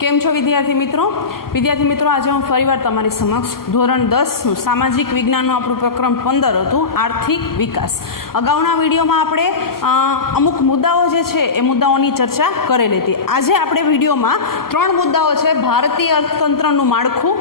કેમ છો વિદ્યાર્થી મિત્રો? આજે હું ફરીવાર તમારી સમક્ષ ધોરણ 10નું સામાજિક વિજ્ઞાનનું આપણું પ્રકરણ 15 હતું, આર્થિક વિકાસ. અગાઉના વિડીયોમાં આપણે અમુક મુદ્દાઓ જે છે એ મુદ્દાઓની ચર્ચા કરેલી હતી. આજે આપણે વિડીયોમાં 3 મુદ્દાઓ છે: ભારતીય અર્થતંત્રનું માળખું,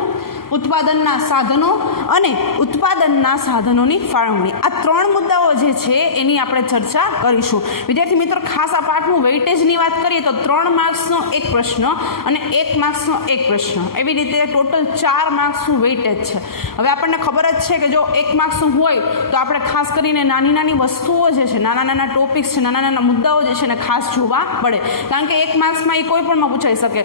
ઉત્પાદનના સાધનો અને ઉત્પાદનના સાધનોની ફાળવણી. આ 3 મુદ્દાઓ જે છે એની આપણે ચર્ચા કરીશું. વિદ્યાર્થી મિત્રો, ખાસ આ પાઠનું વેઇટેજની વાત કરીએ તો 3 માર્ક્સનો એક પ્રશ્ન અને 1 માર્ક્સનો એક પ્રશ્ન, એવી રીતે ટોટલ 4 માર્ક્સનું વેઇટેજ છે. હવે આપણને ખબર જ છે કે જો 1 માર્ક્સનું હોય તો આપણે ખાસ કરીને નાની નાની વસ્તુઓ જે છે, નાના નાના ટોપિક્સ છે, નાના નાના મુદ્દાઓ જે છે ને ખાસ જોવા પડે, કારણ કે 1 માર્ક્સમાં એ કોઈ પણમાં પૂછાઈ શકે.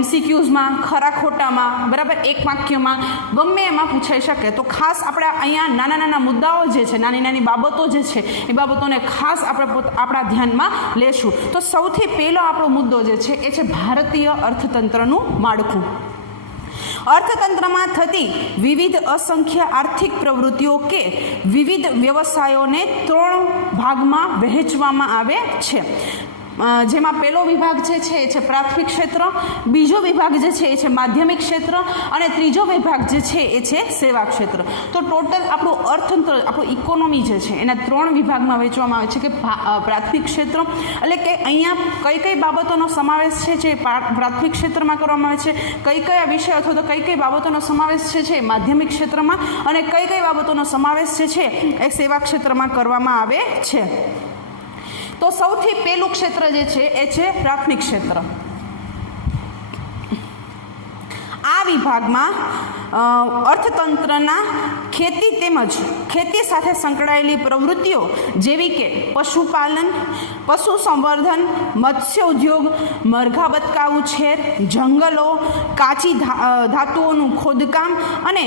MCQsમાં, ખરા ખોટામાં, બરાબર, 1 વાક્યમાં, ગમે એમાં પૂછાઈ શકે. તો ખાસ આપણે અહીંયા નાના નાના મુદ્દાઓ જે છે, નાની નાની બાબતો જે છે એ બાબતોને ખાસ આપણે આપણા ધ્યાનમાં લેશું. તો સૌથી પહેલો આપણો મુદ્દો જે છે એ છે ભારતીય અર્થતંત્રનું માળખું. અર્થતંત્રમાં થતી વિવિધ અસંખ્ય આર્થિક પ્રવૃત્તિઓ કે વિવિધ વ્યવસાયોને 3 ભાગમાં વહેંચવામાં આવે છે, જેમાં પહેલો વિભાગ જે છે એ છે પ્રાથમિક ક્ષેત્ર, બીજો વિભાગ જે છે એ છે માધ્યમિક ક્ષેત્ર અને ત્રીજો વિભાગ જે છે એ છે સેવા ક્ષેત્ર. તો ટોટલ આપણું અર્થતંત્ર, આપણું ઇકોનોમી જે છે એના 3 વિભાગમાં વહેંચવામાં આવે છે કે પ્રાથમિક ક્ષેત્ર એટલે કે અહીંયા કઈ કઈ બાબતોનો સમાવેશ છે જે પ્રાથમિક ક્ષેત્રમાં કરવામાં આવે છે, કઈ કયા વિષય અથવા તો કઈ કઈ બાબતોનો સમાવેશ છે માધ્યમિક ક્ષેત્રમાં, અને કઈ કઈ બાબતોનો સમાવેશ જે છે એ સેવા ક્ષેત્રમાં કરવામાં આવે છે. તો સૌથી પહેલું ક્ષેત્ર જે છે એ છે પ્રાથમિક ક્ષેત્ર. આ વિભાગમાં અર્થતંત્રના ખેતી તેમજ ખેતી સાથે સંકળાયેલી પ્રવૃત્તિઓ જેવી કે પશુપાલન, પશુ સંવર્ધન, મત્સ્ય ઉદ્યોગ, મરઘા બતકા ઉછેર, જંગલો, કાચી ધાતુઓનું ખોદકામ અને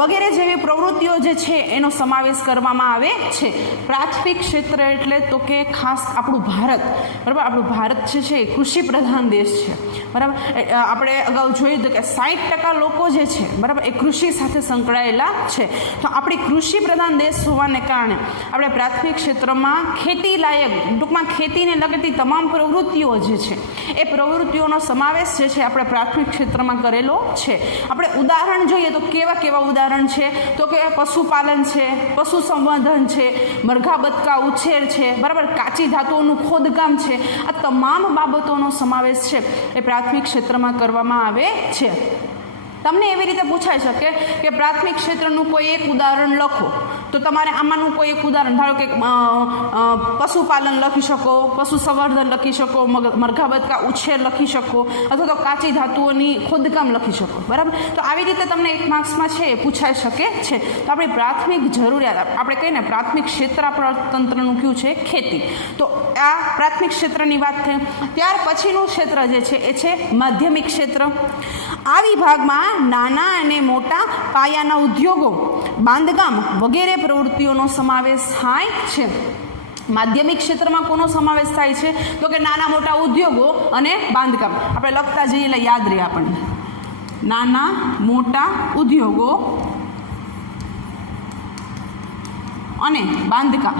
વગેરે જેવી પ્રવૃત્તિઓ જે છે એનો સમાવેશ કરવામાં આવે છે. પ્રાથમિક ક્ષેત્ર એટલે તો કે ખાસ આપણું ભારત, બરાબર, આપણું ભારત જે છે એ કૃષિ પ્રધાન દેશ છે, બરાબર. આપણે અગાઉ જોયું હતું કે 60% લોકો જે છે, બરાબર, એ કૃષિ સાથે સંકળાયેલા છે. તો આપણી કૃષિ પ્રધાન દેશ હોવાને કારણે આપણે પ્રાથમિક ક્ષેત્રમાં ખેતી લાયક, ટૂંકમાં ખેતીને લગતી તમામ પ્રવૃત્તિઓ જે છે એ પ્રવૃત્તિઓનો સમાવેશ જે છે આપણે પ્રાથમિક ક્ષેત્રમાં કરેલો છે. આપણે ઉદાહરણ જોઈએ તો કેવા કેવા ઉદાહરણ છે, તો કે પશુપાલન છે, પશુ સંવર્ધન છે, મરઘા બતકા ઉછેર છે, બરાબર, કાચી ધાતુઓનું ખોદકામ છે. આ તમામ બાબતોનો સમાવેશ છે એ પ્રાથમિક ક્ષેત્રમાં કરવામાં આવે છે. તમને એવી રીતે પૂછાઈ શકે કે પ્રાથમિક ક્ષેત્રનું કોઈ એક ઉદાહરણ લખો, તો તમારે આમાંનું કોઈ એક ઉદાહરણ, ધારો કે પશુપાલન લખી શકો, પશુ સંવર્ધન લખી શકો, મરઘા બતકા ઉછેર લખી શકો, અથવા તો કાચી ધાતુઓની ખોદકામ લખી શકો, બરાબર. તો આવી રીતે તમને 1 માર્ક્સમાં છે એ પૂછાઈ શકે છે. તો આપણી પ્રાથમિક જરૂરિયાત, આપણે કહીએ ને પ્રાથમિક ક્ષેત્ર આપણા અર્થતંત્રનું કયું છે? ખેતી. તો આ પ્રાથમિક ક્ષેત્રની વાત થઈ. ત્યાર પછીનું ક્ષેત્ર જે છે એ છે માધ્યમિક ક્ષેત્ર. આ વિભાગમાં નાના અને મોટા પાયાના ઉદ્યોગો, બાંધકામ વગેરે પ્રવૃત્તિઓનો સમાવેશ થાય છે. માધ્યમિક ક્ષેત્રમાં કોનો સમાવેશ થાય છે? તો કે નાના મોટા ઉદ્યોગો અને બાંધકામ. આપણે લખતા જઈએ એટલે યાદ રહે આપણને. નાના મોટા ઉદ્યોગો અને બાંધકામ,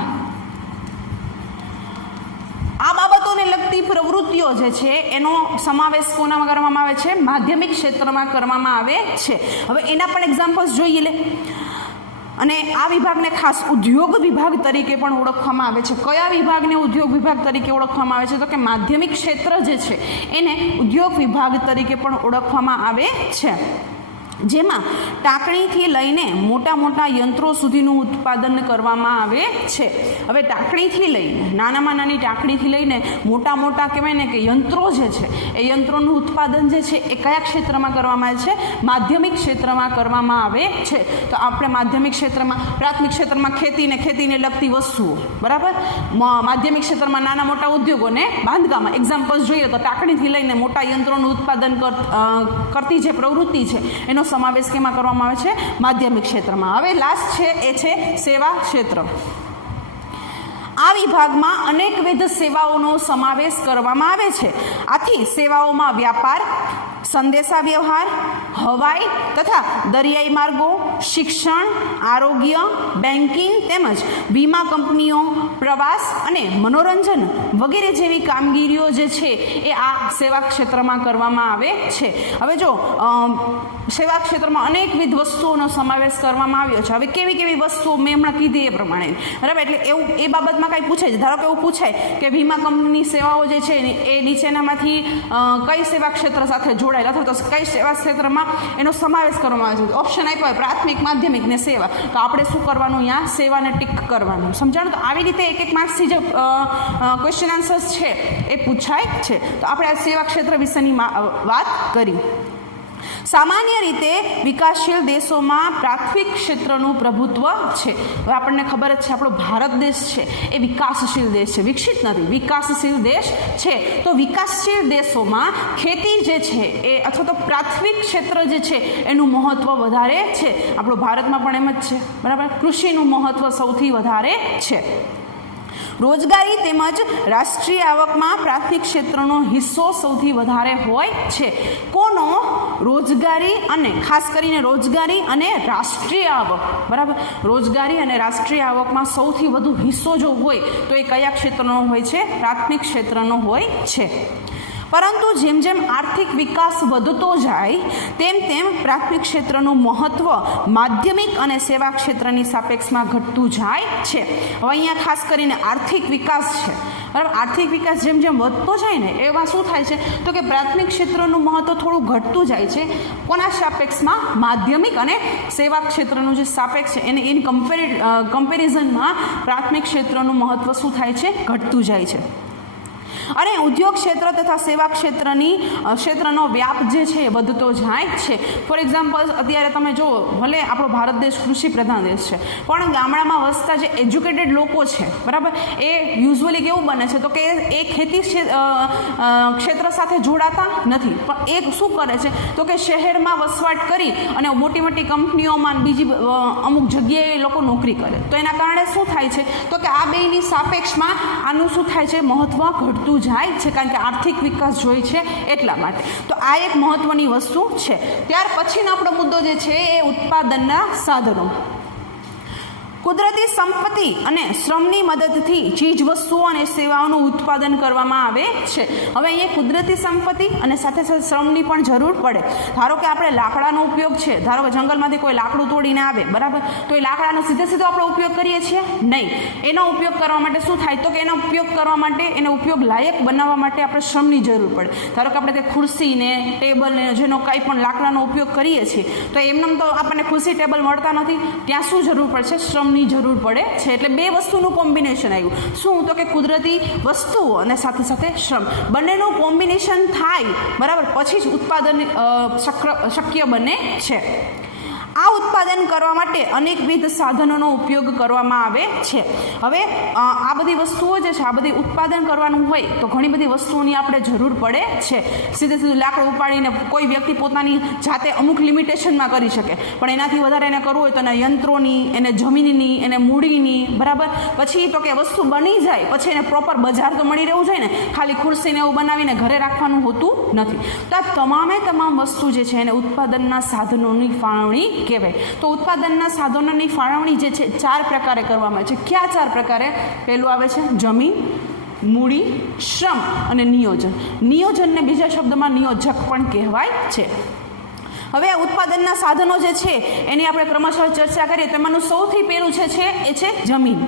આ બાબતોને લગતી પ્રવૃત્તિઓ જે છે એનો સમાવેશ કોનામાં કરવામાં આવે છે? માધ્યમિક ક્ષેત્રમાં કરવામાં આવે છે. હવે એના પણ એક્ઝામ્પલ્સ જોઈએ લે. અને આ વિભાગને ખાસ ઉદ્યોગ વિભાગ તરીકે પણ ઓળખવામાં આવે છે. કયા વિભાગને ઉદ્યોગ વિભાગ તરીકે ઓળખવામાં આવે છે? તો કે માધ્યમિક ક્ષેત્ર જે છે એને ઉદ્યોગ વિભાગ તરીકે પણ ઓળખવામાં આવે છે, જેમાં ટાંકણીથી લઈને મોટા મોટા યંત્રો સુધીનું ઉત્પાદન કરવામાં આવે છે. હવે ટાંકણીથી લઈને, નાનામાં નાની ટાંકણીથી લઈને મોટા મોટા કહેવાય ને કે યંત્રો જે છે એ યંત્રોનું ઉત્પાદન જે છે એ કયા ક્ષેત્રમાં કરવામાં આવે છે? માધ્યમિક ક્ષેત્રમાં કરવામાં આવે છે. તો આપણે માધ્યમિક ક્ષેત્રમાં, પ્રાથમિક ક્ષેત્રમાં ખેતીને લગતી વસ્તુઓ, બરાબર, માધ્યમિક ક્ષેત્રમાં નાના મોટા ઉદ્યોગોને બાંધકામ. એક્ઝામ્પલ્સ જોઈએ તો ટાંકણીથી લઈને મોટા યંત્રોનું ઉત્પાદન કરતી જે પ્રવૃત્તિ છે એનો સમાવેશ કેમાં કરવામાં આવે છે? માધ્યમિક ક્ષેત્રમાં. હવે લાસ્ટ છે એ છે સેવા ક્ષેત્ર. આ વિભાગમાં અનેકવિધ સેવાઓનો સમાવેશ કરવામાં આવે છે. આથી સેવાઓમાં વ્યાપાર, સંદેશા વ્યવહાર, હવાઈ તથા દરિયાઈ માર્ગો, શિક્ષણ, આરોગ્ય, બેન્કિંગ તેમજ વીમા કંપનીઓ, પ્રવાસ અને મનોરંજન વગેરે જેવી કામગીરીઓ જે છે એ આ સેવા ક્ષેત્રમાં કરવામાં આવે છે. હવે જો સેવા ક્ષેત્રમાં અનેકવિધ વસ્તુઓનો સમાવેશ કરવામાં આવ્યો છે. હવે કેવી કેવી વસ્તુઓ મેં હમણાં કીધી એ પ્રમાણે, બરાબર. એટલે એવું એ બાબતમાં કાંઈ પૂછાય છે, ધારો કે એવું પૂછાય કે વીમા કંપનીની સેવાઓ જે છે એ નીચેનામાંથી કઈ સેવા ક્ષેત્ર સાથે જોડાયેલ અથવા તો કઈ સેવા ક્ષેત્રમાં એનો સમાવેશ કરવામાં આવે છે. ઓપ્શન આપ્યો હોય પ્રાથમિક, માધ્યમિક ને સેવા, તો આપણે શું કરવાનું, અહીંયા સેવાને ટીક કરવાનું. સમજાણું? તો આવી રીતે એક માર્ક્સથી જે ક્વેશ્ચન આન્સર્સ છે એ પૂછાય છે. તો આપણે આ સેવા ક્ષેત્ર વિશેની વાત કરી. સામાન્ય રીતે વિકાસશીલ દેશોમાં પ્રાથમિક ક્ષેત્રનું પ્રભુત્વ છે. હવે આપણને ખબર જ છે આપણો ભારત દેશ છે એ વિકાસશીલ દેશ છે, વિકસિત નથી, વિકાસશીલ દેશ છે. તો વિકાસશીલ દેશોમાં ખેતી જે છે એ અથવા તો પ્રાથમિક ક્ષેત્ર જે છે એનું મહત્વ વધારે છે. આપણો ભારતમાં પણ એમ જ છે, બરાબર. કૃષિનું મહત્વ સૌથી વધારે છે. રોજગારી તેમજ રાષ્ટ્રીય આવકમાં પ્રાથમિક ક્ષેત્રનો હિસ્સો સૌથી વધારે હોય છે. કોનો? રોજગારી અને ખાસ કરીને રોજગારી અને રાષ્ટ્રીય આવક, બરાબર. રોજગારી અને રાષ્ટ્રીય આવકમાં સૌથી વધુ હિસ્સો જો હોય તો એ કયા ક્ષેત્રનો હોય છે? પ્રાથમિક ક્ષેત્રનો હોય છે. પરંતુ જેમ જેમ આર્થિક વિકાસ વધતો જાય તેમ તેમ પ્રાથમિક ક્ષેત્રનું મહત્વ માધ્યમિક અને સેવા ક્ષેત્રની સાપેક્ષમાં ઘટતું જાય છે. હવે અહીંયા ખાસ કરીને આર્થિક વિકાસ છે, બરાબર. આર્થિક વિકાસ જેમ જેમ વધતો જાય ને એમાં શું થાય છે તો કે પ્રાથમિક ક્ષેત્રનું મહત્વ થોડું ઘટતું જાય છે. કોના સાપેક્ષમાં? માધ્યમિક અને સેવા ક્ષેત્રનું જે સાપેક્ષ છે એને ઇન કમ્પેરિઝનમાં પ્રાથમિક ક્ષેત્રનું મહત્વ શું થાય છે? ઘટતું જાય છે. અને ઉદ્યોગ ક્ષેત્ર તથા સેવા ક્ષેત્રનો વ્યાપ જે છે એ વધતો જાય છે. ફોર એક્ઝામ્પલ, અત્યારે તમે જુઓ, ભલે આપણો ભારત દેશ કૃષિ પ્રધાન દેશ છે, પણ ગામડામાં વસતા જે એજ્યુકેટેડ લોકો છે, બરાબર, એ યુઝ્યુઅલી કેવું બને છે તો કે એ ખેતી ક્ષેત્ર સાથે જોડાતા નથી, પણ એ શું કરે છે તો કે શહેરમાં વસવાટ કરી અને મોટી મોટી કંપનીઓમાં બીજી અમુક જગ્યાએ લોકો નોકરી કરે. તો એના કારણે શું થાય છે તો કે આ બેની સાપેક્ષમાં આનું શું થાય છે? મહત્વ ઘટતું જાય છે, કારણ કે આર્થિક વિકાસ જોઈએ છે એટલા માટે. તો આ એક મહત્વની વસ્તુ છે. ત્યાર પછીનો આપણો મુદ્દો જે છે એ ઉત્પાદનના સાધનો. કુદરતી સંપત્તિ અને શ્રમની મદદથી ચીજ વસ્તુઓ અને સેવાઓનું ઉત્પાદન કરવામાં આવે છે. હવે અહીંયા કુદરતી સંપત્તિ અને સાથે સાથે શ્રમની પણ જરૂર પડે. ધારો કે આપણે લાકડાનો ઉપયોગ છે, ધારો કે જંગલમાંથી કોઈ લાકડું તોડીને આવે, બરાબર, તો એ લાકડાનો સીધો આપણે ઉપયોગ કરીએ છીએ? નહીં. એનો ઉપયોગ કરવા માટે શું થાય તો કે એનો ઉપયોગ કરવા માટે, એને ઉપયોગ લાયક બનાવવા માટે આપણે શ્રમની જરૂર પડે. ધારો કે આપણે તે ખુરશીને, ટેબલને જેનો કંઈ પણ લાકડાનો ઉપયોગ કરીએ છીએ તો એમને તો આપણને ખુરશી, ટેબલ મળતા નથી, ત્યાં શું જરૂર પડશે? શ્રમની જરૂર પડે છે. એટલે બે વસ્તુનું કોમ્બિનેશન આવ્યું. શું તો કે કુદરતી વસ્તુઓ અને સાથે સાથે શ્રમ, બંનેનું કોમ્બિનેશન થાય, બરાબર, પછી જ ઉત્પાદન શક્ય બને છે. આ ઉત્પાદન કરવા માટે અનેકવિધ સાધનોનો ઉપયોગ કરવામાં આવે છે. હવે આ બધી વસ્તુઓ જે છે, આ બધી ઉત્પાદન કરવાનું હોય તો ઘણી બધી વસ્તુઓની આપણે જરૂર પડે છે. સીધું લાકડું ઉપાડીને કોઈ વ્યક્તિ પોતાની જાતે અમુક લિમિટેશનમાં કરી શકે, પણ એનાથી વધારે એને કરવું હોય તો એના યંત્રોની, એને જમીનની, એને મૂડીની, બરાબર. પછી તો કે વસ્તુ બની જાય પછી એને પ્રોપર બજાર તો મળી રહેવું જોઈએ ને, ખાલી ખુરશીને એવું બનાવીને ઘરે રાખવાનું હોતું નથી. તો આ તમામ વસ્તુ જે છે એને ઉત્પાદનના સાધનોની ફાળવણી કહેવાય. તો ઉત્પાદનના સાધનોની ફાળવણી જે છે 4 પ્રકારે કરવામાં આવે છે. કયા 4 પ્રકારે? પહેલું આવે છે જમીન, મૂડી, શ્રમ અને નિયોજન. નિયોજનને બીજા શબ્દમાં નિયોજક પણ કહેવાય છે. હવે આ ઉત્પાદનના સાધનો જે છે એની આપણે ક્રમશઃ ચર્ચા કરીએ તો એમાંનું સૌથી પહેલું એ છે જમીન.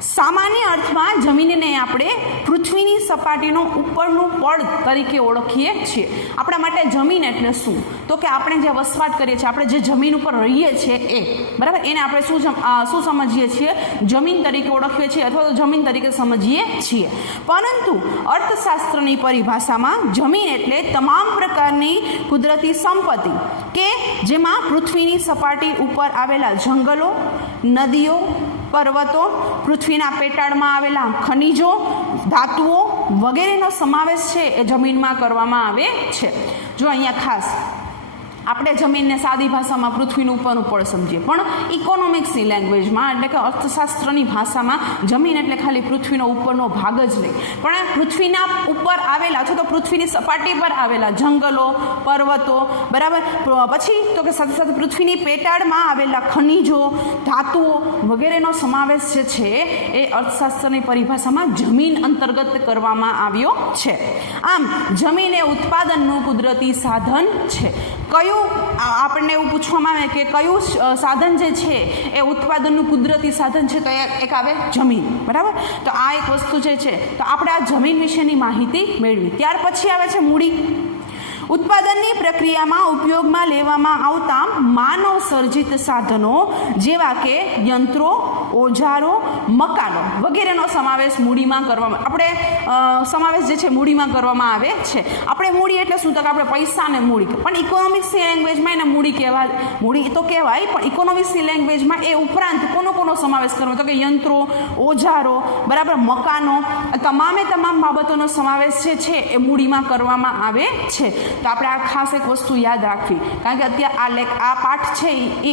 સામાન્ય અર્થમાં જમીનને આપણે પૃથ્વીની સપાટીનો ઉપરનું પડ તરીકે ઓળખીએ છીએ. આપણા માટે જમીન એટલે શું તો કે આપણે જે વસવાટ કરીએ છીએ, આપણે જે જમીન ઉપર રહીએ છીએ એ, બરાબર, એને આપણે શું સમજીએ છીએ? જમીન તરીકે ઓળખીએ છીએ અથવા તો જમીન તરીકે સમજીએ છીએ. પરંતુ અર્થશાસ્ત્રની પરિભાષામાં જમીન એટલે તમામ પ્રકારની કુદરતી સંપત્તિ કે જેમાં પૃથ્વીની સપાટી ઉપર આવેલા જંગલો, નદીઓ, પર્વતો, પૃથ્વીના પેટાળમાં આવેલા ખનિજો, ધાતુઓ વગેરેનો સમાવેશ છે એ જમીનમાં કરવામાં આવે છે. જો અહીંયા ખાસ આપણે જમીનને સાદી ભાષામાં પૃથ્વીનું ઉપરનું પડ સમજીએ, પણ ઇકોનોમિક્સની લેંગ્વેજમાં એટલે કે અર્થશાસ્ત્રની ભાષામાં જમીન એટલે ખાલી પૃથ્વીનો ઉપરનો ભાગ જ નહીં, પણ પૃથ્વીના ઉપર આવેલા અથવા તો પૃથ્વીની સપાટી પર આવેલા જંગલો, પર્વતો, બરાબર, પછી તો કે સાથે સાથે પૃથ્વીની પેટાળમાં આવેલા ખનિજો, ધાતુઓ વગેરેનો સમાવેશ જે છે એ અર્થશાસ્ત્રની પરિભાષામાં જમીન અંતર્ગત કરવામાં આવ્યો છે. આમ જમીન એ ઉત્પાદનનું કુદરતી સાધન છે. કયું આપણને એવું પૂછવામાં આવે કે કયું સાધન જે છે એ ઉત્પાદનનું કુદરતી સાધન છે, તો એક આવે જમીન, બરાબર. તો આ એક વસ્તુ જે છે, તો આપણે આ જમીન વિશેની માહિતી મેળવી. ત્યાર પછી આવે છે મૂડી. ઉત્પાદનની પ્રક્રિયામાં ઉપયોગમાં લેવામાં આવતા માનવ સર્જિત સાધનો જેવા કે યંત્રો, ઓજારો, મકાનો વગેરેનો સમાવેશ મૂડીમાં કરવામાં સમાવેશ જે છે મૂડીમાં કરવામાં આવે છે. આપણે મૂડી એટલે શું, તો કે આપણે પૈસાને મૂડી, પણ ઇકોનોમિક્સની લેંગ્વેજમાં એને મૂડી તો કહેવાય, પણ ઇકોનોમિક્સની લેંગ્વેજમાં એ ઉપરાંત કોનો સમાવેશ કરવો, તો કે યંત્રો, ઓજારો, બરાબર, મકાનો, તમામ બાબતોનો સમાવેશ જે છે એ મૂડીમાં કરવામાં આવે છે. તો આપણે આ ખાસ એક વસ્તુ યાદ રાખવી, કારણ કે અત્યારે આ પાઠ છે એ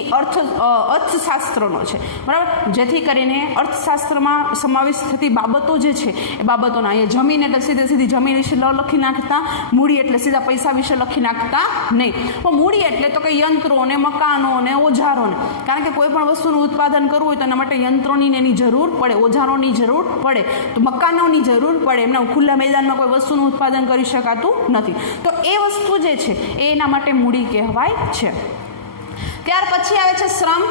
અર્થશાસ્ત્રનો છે, બરાબર, જેથી કરીને અર્થશાસ્ત્રમાં સમાવેશ થતી બાબતો જે છે એ બાબતોના, અહીંયા જમીન એટલે સીધી જમીન વિશે લખી નાખતા, મૂડી એટલે સીધા પૈસા વિશે લખી નાખતા નહીં, પણ મૂડી એટલે તો કે યંત્રો ને મકાનો ને ઓજારોને, કારણ કે કોઈ પણ વસ્તુનું ઉત્પાદન કરવું હોય તો એના માટે યંત્રોની એની જરૂર પડે, ઓજારોની જરૂર પડે, તો મકાનોની જરૂર પડે, એમના ખુલ્લા મેદાનમાં કોઈ વસ્તુનું ઉત્પાદન કરી શકાતું નથી. તો એ વસ્તુ જે છે એ એના માટે મૂડી કહેવાય છે. ત્યાર પછી આવે છે શ્રમ.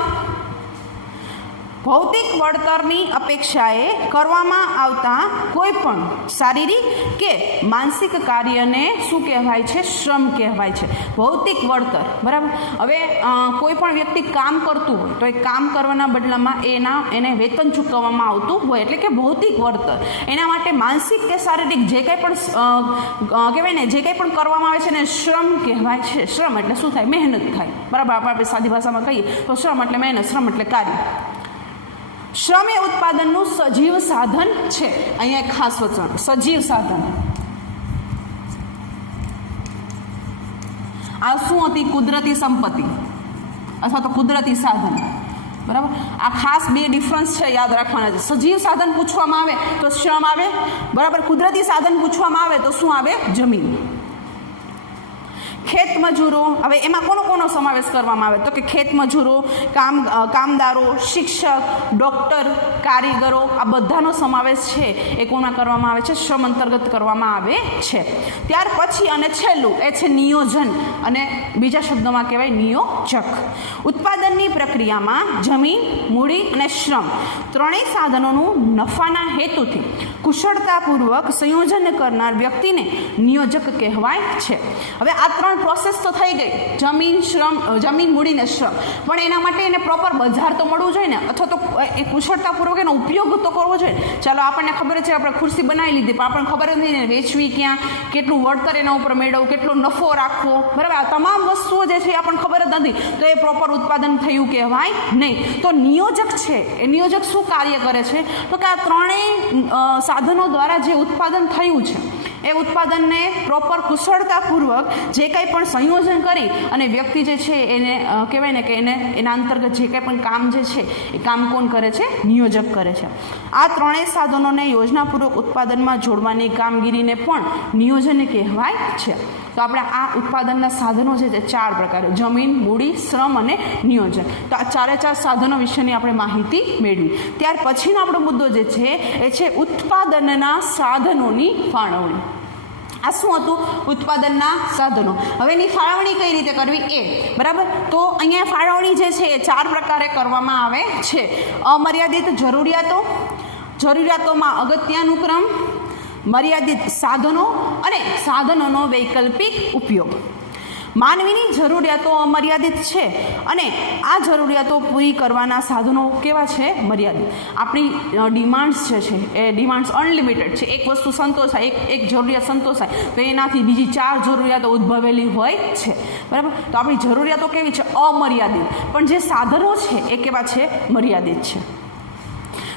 ભૌતિક વળતરની અપેક્ષાએ કરવામાં આવતા કોઈ પણ શારીરિક કે માનસિક કાર્યને શું કહેવાય છે? શ્રમ કહેવાય છે. ભૌતિક વળતર, બરાબર. હવે કોઈ પણ વ્યક્તિ કામ કરતું હોય તો એ કામ કરવાના બદલામાં એને વેતન ચૂકવવામાં આવતું હોય, એટલે કે ભૌતિક વળતર. એના માટે માનસિક કે શારીરિક જે કંઈ પણ કહેવાય ને, જે કંઈ પણ કરવામાં આવે છે ને શ્રમ કહેવાય છે. શ્રમ એટલે શું થાય? મહેનત થાય, બરાબર. આપણે સાદી ભાષામાં કહીએ તો શ્રમ એટલે મહેનત, શ્રમ એટલે કાર્ય. શ્રમ એ ઉત્પાદનનું સજીવ સાધન છે. અહીંયા એક ખાસ વચન, સજીવ સાધન. આ શું હતી? કુદરતી સંપત્તિ અથવા તો કુદરતી સાધન, બરાબર. આ ખાસ બે ડિફરન્સ છે, યાદ રાખવાના છે. સજીવ સાધન પૂછવામાં આવે તો શ્રમ આવે, બરાબર. કુદરતી સાધન પૂછવામાં આવે તો શું આવે? જમીન. ખેત મજૂરો, હવે એમાં કોનો સમાવેશ કરવામાં આવે? તો કે ખેત મજૂરો, કામદારો, શિક્ષક, ડૉક્ટર, કારીગરો, આ બધાનો સમાવેશ છે એ કોના કરવામાં આવે છે? શ્રમ અંતર્ગત કરવામાં આવે છે. ત્યાર પછી અને છેલ્લું એ છે નિયોજન, અને બીજા શબ્દોમાં કહેવાય નિયોજક. ઉત્પાદનની પ્રક્રિયામાં જમીન, મૂડી અને શ્રમ ત્રણેય સાધનોનું નફાના હેતુથી કુશળતાપૂર્વક સંયોજન કરનાર વ્યક્તિને નિયોજક કહેવાય છે. હવે આ ત્રણ પ્રોસેસ તો થઈ ગઈ, જમીન, મૂડી ને શ્રમ, પણ એના માટે એને પ્રોપર બજાર તો મળવું જોઈએ ને, અથવા તો એ કુશળતાપૂર્વક એનો ઉપયોગ તો કરવો જોઈએ. ચાલો આપણને ખબર છે આપણે ખુરશી બનાવી લીધી, પણ આપણને ખબર જ નહીં ને વેચવી ક્યાં, કેટલું વળતર એના ઉપર મેળવવું, કેટલો નફો રાખવો, બરાબર. આ તમામ વસ્તુઓ જે છે એ આપણને ખબર જ નથી, તો એ પ્રોપર ઉત્પાદન થયું કહેવાય નહીં. તો નિયોજક છે એ નિયોજક શું કાર્ય કરે છે? તો કે આ ત્રણેય સાધનો દ્વારા જે ઉત્પાદન થયું છે એ ઉત્પાદનને પ્રોપર કુશળતાપૂર્વક જે કંઈ પણ સંયોજન કરી અને વ્યક્તિ જે છે એને કહેવાય ને કે એના અંતર્ગત જે કંઈ પણ કામ જે છે એ કામ કોણ કરે છે? નિયોજક કરે છે. આ ત્રણેય સાધનોને યોજનાપૂર્વક ઉત્પાદનમાં જોડવાની કામગીરીને પણ નિયોજન કહેવાય છે. તો આપણે આ ઉત્પાદનના સાધનો છે જે 4 પ્રકારે, જમીન, મૂડી, શ્રમ અને નિયોજન, તો આ 4 સાધનો વિશેની આપણે માહિતી મેળવી. ત્યાર પછીનો આપણો મુદ્દો જે છે એ છે ઉત્પાદનના સાધનોની ફાળવણી. આ શું હતું? ઉત્પાદનના સાધનો. હવે એની ફાળવણી કઈ રીતે કરવી એ, બરાબર. તો અહીંયા ફાળવણી જે છે એ 4 પ્રકારે કરવામાં આવે છે. અમર્યાદિત જરૂરિયાતોમાં અગત્યાનુક્રમ, મર્યાદિત સાધનો અને સાધનોનો વૈકલ્પિક ઉપયોગ. માનવીની જરૂરિયાતો અમર્યાદિત છે અને આ જરૂરિયાતો પૂરી કરવાના સાધનો કેવા છે? મર્યાદિત. આપણી ડિમાન્ડ્સ જે છે એ ડિમાન્ડ્સ અનલિમિટેડ છે. એક વસ્તુ સંતોષાય, એક જરૂરિયાત સંતોષાય તો એનાથી બીજી 4 જરૂરિયાતો ઉદ્ભવેલી હોય છે, બરાબર. તો આપણી જરૂરિયાતો કેવી છે? અમર્યાદિત. પણ જે સાધનો છે એ કેવા છે? મર્યાદિત છે.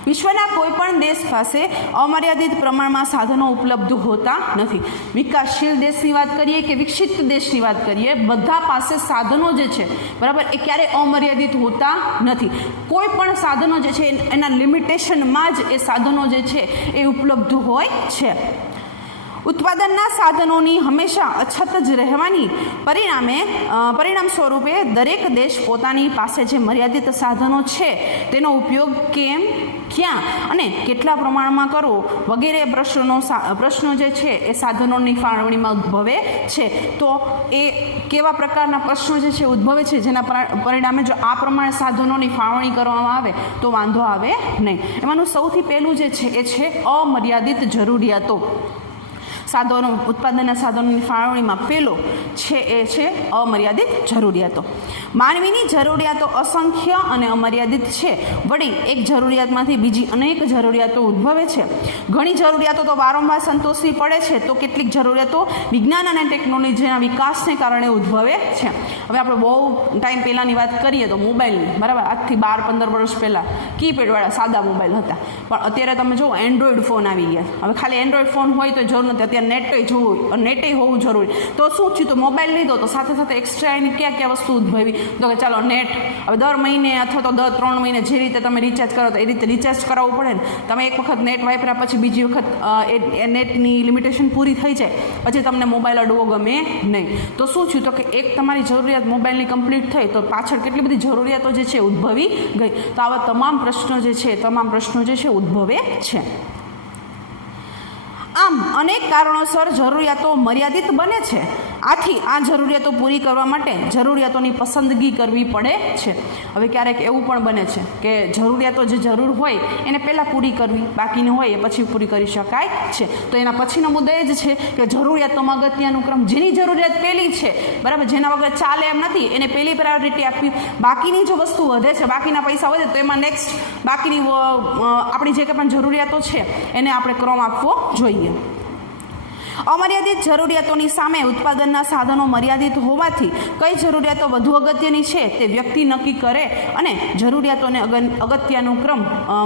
વિશ્વના કોઈ પણ દેશ પાસે અમર્યાદિત પ્રમાણમાં સાધનો ઉપલબ્ધ હોતા નથી. વિકાસશીલ દેશની વાત કરીએ કે વિકસિત દેશની વાત કરીએ, બધા પાસે સાધનો જે છે બરાબર એ ક્યારેય અમર્યાદિત હોતા નથી. કોઈ પણ સાધનો જે છે એના લિમિટેશનમાં જ એ સાધનો જે છે એ ઉપલબ્ધ હોય છે. ઉત્પાદનના સાધનોની હંમેશા અછત જ રહેવાની પરિણામ સ્વરૂપે દરેક દેશ પોતાની પાસે જે મર્યાદિત સાધનો છે તેનો ઉપયોગ કેમ, ક્યાં અને કેટલા પ્રમાણમાં કરવો વગેરે પ્રશ્નો જે છે એ સાધનોની ફાળવણીમાં ઉદ્ભવે છે. તો એ કેવા પ્રકારના પ્રશ્નો જે છે ઉદ્ભવે છે જેના પરિણામે જો આ પ્રમાણે સાધનોની ફાળવણી કરવામાં આવે તો વાંધો આવે નહીં. એમાંનું સૌથી પહેલું જે છે એ છે અમર્યાદિત જરૂરિયાતો. ઉત્પાદનના સાધનોની ફાળવણીમાં પહેલો છે એ છે અમર્યાદિત જરૂરિયાતો. માનવીની જરૂરિયાતો અસંખ્ય અને અમર્યાદિત છે. વળી એક જરૂરિયાતમાંથી બીજી અનેક જરૂરિયાતો ઉદ્ભવે છે. ઘણી જરૂરિયાતો તો વારંવાર સંતોષવી પડે છે, તો કેટલીક જરૂરિયાતો વિજ્ઞાન અને ટેકનોલોજીના વિકાસને કારણે ઉદ્ભવે છે. હવે આપણે બહુ ટાઈમ પહેલાંની વાત કરીએ તો મોબાઈલની, બરાબર, આજથી 12-15 વર્ષ પહેલાં કીપેડવાળા સાદા મોબાઈલ હતા, પણ અત્યારે તમે જુઓ એન્ડ્રોઈડ ફોન આવી ગયા. હવે ખાલી એન્ડ્રોઈડ ફોન હોય તો જરૂર નથી, અત્યારે નેટે હોવું જરૂરી. તો શું થયું, તો મોબાઈલ લીધો તો સાથે સાથે એક્સ્ટ્રા એની ક્યાં વસ્તુ ઉદ્ભવી, તો કે ચાલો નેટ. હવે દર મહિને અથવા તો દર 3 મહિને જે રીતે તમે રિચાર્જ કરો તો એ રીતે રિચાર્જ કરાવવું પડે ને. તમે એક વખત નેટ વાપર્યા પછી બીજી વખત એ નેટની લિમિટેશન પૂરી થઈ જાય પછી તમને મોબાઈલ અડવો ગમે નહીં. તો શું થયું, તો કે એક તમારી જરૂરિયાત મોબાઈલની કમ્પ્લીટ થઈ તો પાછળ કેટલી બધી જરૂરિયાતો જે છે ઉદ્ભવી ગઈ. તો આવા તમામ પ્રશ્નો જે છે ઉદ્ભવે છે. આમ અનેક કારણોસર જરૂરિયાતો મર્યાદિત બને છે. આથી આ જરૂરિયાતો પૂરી કરવા માટે જરૂરિયાતોની પસંદગી કરવી પડે છે. હવે ક્યારેક એવું પણ બને છે કે જરૂરિયાતો જે જરૂર હોય એને પહેલાં પૂરી કરવી, બાકીની હોય એ પછી પૂરી કરી શકાય છે. તો એના પછીનો મુદ્દો એ જ છે કે જરૂરિયાતોમાં અગત્યાનુક્રમ. જેની જરૂરિયાત પહેલી છે, બરાબર, જેના વગર ચાલે એમ નથી, એને પહેલી પ્રાયોરિટી આપવી. બાકીની જો વસ્તુ વધે છે, બાકીના પૈસા વધે તો એમાં નેક્સ્ટ બાકીની આપણી જે કંઈ પણ જરૂરિયાતો છે એને આપણે ક્રમ આપવો જોઈએ. અમર્યાદિત જરૂરિયાતોની સામે ઉત્પાદનના સાધનો મર્યાદિત હોવાથી કઈ જરૂરિયાતો વધુ અગત્યની છે તે વ્યક્તિ નક્કી કરે અને જરૂરિયાતોને અગત્યાનુક્રમ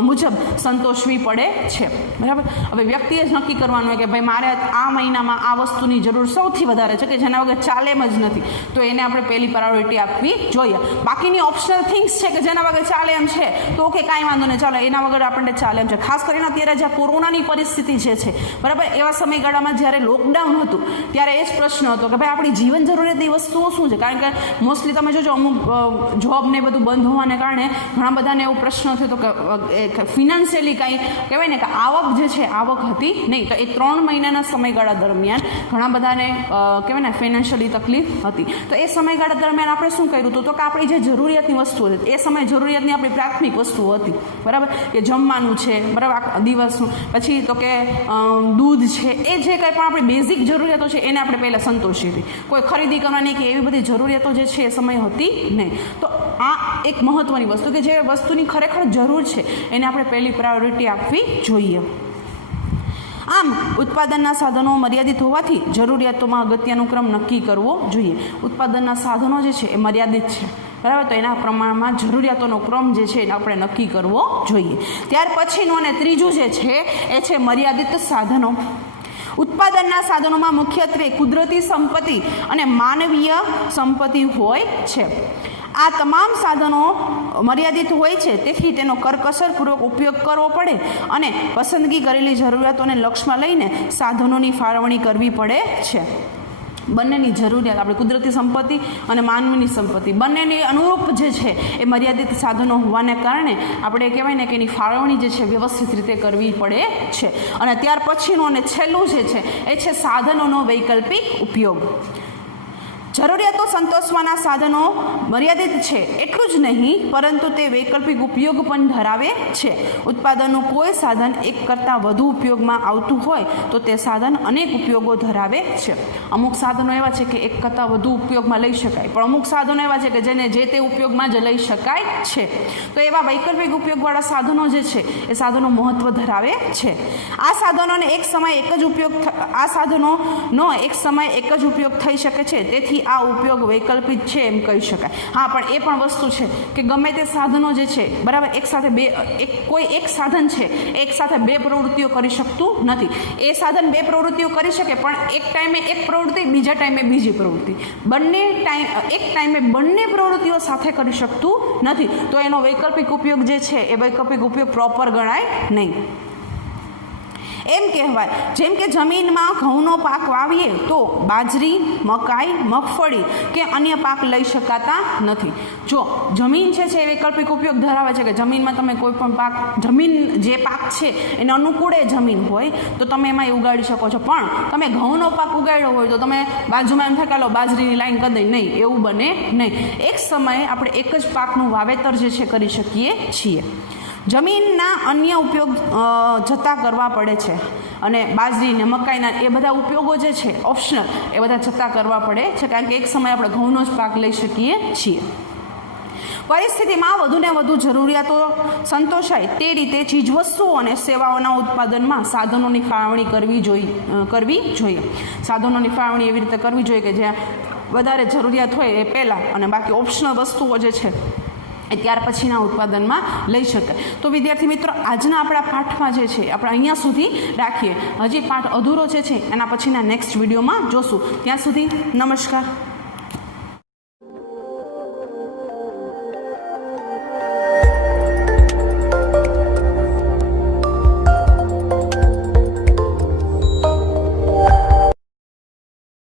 મુજબ સંતોષવી પડે છે. બરાબર. હવે વ્યક્તિએ જ નક્કી કરવાનું હોય કે ભાઈ મારે આ મહિનામાં આ વસ્તુની જરૂર સૌથી વધારે છે કે જેના વગર ચાલે એમ જ નથી, તો એને આપણે પહેલી પ્રાયોરિટી આપવી જોઈએ. બાકીની ઓપ્શનલ થિંગ્સ છે કે જેના વગર ચાલે એમ છે તો ઓકે, કાંઈ વાંધો નહીં, ચાલો એના વગર આપણને ચાલે એમ છે. ખાસ કરીને અત્યારે જ્યાં કોરોનાની પરિસ્થિતિ જે છે, બરાબર, એવા સમયગાળામાં જ્યારે લોકડાઉન હતું ત્યારે એ જ પ્રશ્ન હતો કે ભાઈ આપણી જીવન જરૂરિયાતની વસ્તુઓ શું છે. કારણ કે મોસ્ટલી તમે જોજો અમુક જોબ ને બધું બંધ હોવાને કારણે ઘણા બધાને એવો પ્રશ્ન થયો કે ફિનાન્શિયલી કાંઈ કહેવાય ને કે આવક જે છે આવક હતી નહીં. તો એ 3 મહિનાના સમયગાળા દરમિયાન ઘણા બધાને કહેવાય ને ફિનાન્શિયલી તકલીફ હતી. તો એ સમયગાળા દરમિયાન આપણે શું કર્યું હતું, તો કે આપણી જે જરૂરિયાતની વસ્તુઓ હતી એ સમયે જરૂરિયાતની આપણી પ્રાથમિક વસ્તુઓ હતી, બરાબર, કે જમવાનું છે, બરાબર, દિવસનું, પછી તો કે દૂધ છે, એ જે કંઈ પણ આપણી બેઝિક જરૂરિયાતો છે એને આપણે પહેલાં સંતોષી હતી. કોઈ ખરીદી કરવાની કે એવી બધી જરૂરિયાતો જે છે એ સમય હતી નહીં. તો આ એક મહત્ત્વની વસ્તુ કે જે વસ્તુની ખરેખર જરૂર છે એને આપણે પહેલી પ્રાયોરિટી આપવી જોઈએ. આમ ઉત્પાદનના સાધનો મર્યાદિત હોવાથી જરૂરિયાતોમાં અગત્યાનુક્રમ નક્કી કરવો જોઈએ. ઉત્પાદનના સાધનો જે છે એ મર્યાદિત છે, બરાબર, તો એના પ્રમાણમાં જરૂરિયાતોનો ક્રમ જે છે એને આપણે નક્કી કરવો જોઈએ. ત્યાર પછીનું અને ત્રીજું જે છે એ છે મર્યાદિત સાધનો. ઉત્પાદનના સાધનોમાં મુખ્યત્વે કુદરતી સંપત્તિ અને માનવીય સંપત્તિ હોય છે. આ તમામ સાધનો મર્યાદિત હોય છે, તેથી તેનો કરકસરપૂર્વક ઉપયોગ કરવો પડે અને પસંદગી કરેલી જરૂરિયાતોને લક્ષ્યમાં લઈને સાધનોની ફાળવણી કરવી પડે છે. બંનેની જરૂરિયાત, આપણે કુદરતી સંપત્તિ અને માનવીની સંપત્તિ બંનેની અનુરૂપ જે છે એ મર્યાદિત સાધનો હોવાને કારણે આપણે કહેવાય ને કે એની ફાળવણી જે છે વ્યવસ્થિત રીતે કરવી પડે છે. અને ત્યાર પછીનું અને છેલ્લું જે છે એ છે સાધનોનો વૈકલ્પિક ઉપયોગ. જરૂરિયાતો સંતોષવાના સાધનો મર્યાદિત છે એટલું જ નહીં, પરંતુ તે વૈકલ્પિક ઉપયોગ પણ ધરાવે છે. ઉત્પાદનનું કોઈ સાધન એક કરતાં વધુ ઉપયોગમાં આવતું હોય તો તે સાધન અનેક ઉપયોગો ધરાવે છે. અમુક સાધનો એવા છે કે એક કરતાં વધુ ઉપયોગમાં લઈ શકાય, પણ અમુક સાધનો એવા છે કે જેને જે તે ઉપયોગમાં જ લઈ શકાય છે. તો એવા વૈકલ્પિક ઉપયોગવાળા સાધનો જે છે એ સાધનો મહત્ત્વ ધરાવે છે. આ સાધનોનો એક સમય એક જ ઉપયોગ થઈ શકે છે, તેથી તેથી આ ઉપયોગ વૈકલ્પિક છે એમ કહી શકાય. હા, પણ એ પણ વસ્તુ છે કે ગમે તે સાધનો જે છે બરાબર એક સાથે કોઈ એક સાધન છે એક સાથે બે પ્રવૃત્તિઓ કરી શકતું નથી. એ સાધન બે પ્રવૃત્તિઓ કરી શકે પણ એક ટાઈમે એક પ્રવૃત્તિ બીજા ટાઈમે બીજી પ્રવૃત્તિ એક ટાઈમે બંને પ્રવૃત્તિઓ સાથે કરી શકતું નથી. તો એનો વૈકલ્પિક ઉપયોગ જે છે એ વૈકલ્પિક ઉપયોગ પ્રોપર ગણાય નહીં. એમ કહેવાય જેમ કે જમીનમાં ઘઉંનો પાક વાવીએ તો બાજરી, મકાઈ, મગફળી કે અન્ય પાક લઈ શકાતા નથી. જો જમીન છે એ વૈકલ્પિક ઉપયોગ ધરાવે છે કે જમીનમાં તમે કોઈ પણ પાક જમીન જે પાક છે એને અનુકૂળ જમીન હોય તો તમે એમાં ઉગાડી શકો છો. પણ તમે ઘઉંનો પાક ઉગાડ્યો હોય તો તમે બાજુમાં એમ થાય કે બાજરીની લાઈન કરી દઈ, નહીં, એવું બને નહીં. એક સમયે આપણે એક જ પાકનું વાવેતર જે છે કરી શકીએ છીએ. જમીનના અન્ય ઉપયોગ જતા કરવા પડે છે અને બાજરી ને મકાઈના એ બધા ઉપયોગો જે છે ઓપ્શનલ એ બધા જતા કરવા પડે છે કારણ કે એક સમયે આપણે ઘઉંનો જ પાક લઈ શકીએ છીએ. પરિસ્થિતિમાં વધુને વધુ જરૂરિયાતો સંતોષાય તે રીતે ચીજવસ્તુઓ અને સેવાઓના ઉત્પાદનમાં સાધનોની ફાળવણી કરવી જોઈએ. સાધનોની ફાળવણી એવી રીતે કરવી જોઈએ કે જ્યાં વધારે જરૂરિયાત હોય એ પહેલાં અને બાકી ઓપ્શનલ વસ્તુઓ જે છે એ ત્યાર પછીના ઉત્પાદનમાં લઈ શકાય. તો વિદ્યાર્થી મિત્રો, આજના આપણા પાઠમાં જે છે આપણે અહીંયા સુધી રાખીએ. હજી પાઠ અધૂરો જે છે એના પછીના નેક્સ્ટ વિડીયોમાં જોશું. ત્યાં સુધી નમસ્કાર.